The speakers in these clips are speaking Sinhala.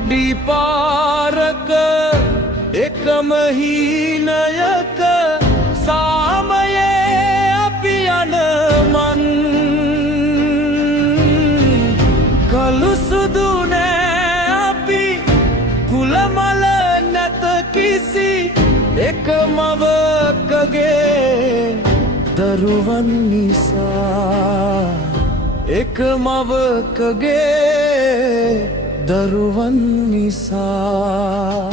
අඩි පාරක එකම හීනයක සාමයේ අපි යන මන් කළු සුදු නෑ අපි කුලමල නැත කිසි එක මවකගේ දරුවන් නිසා එක මවකගේ දරුවන් නිසා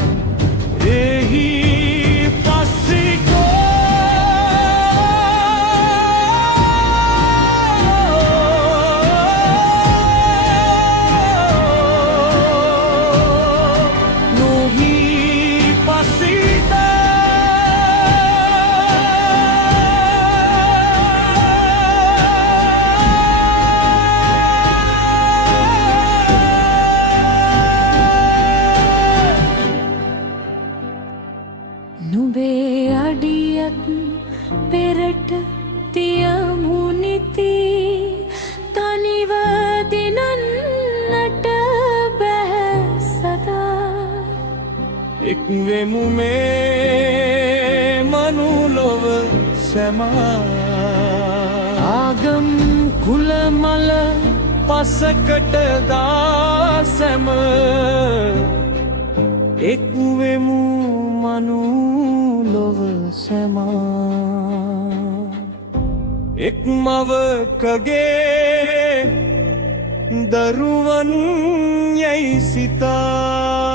එහි පස්සිකෝ නොහි පස්සිත නුඹේ අඩියත් පෙරට තියමු නිති තනිව දිනන්නට බැහැ සදා එක්වෙමු මේ මනුලොව සැමා ආගම් කුලමල පසකට දා සැම එක්වෙමු මනුලොව සැමා එක් මවකගේ දරුවන් යැයි සිතා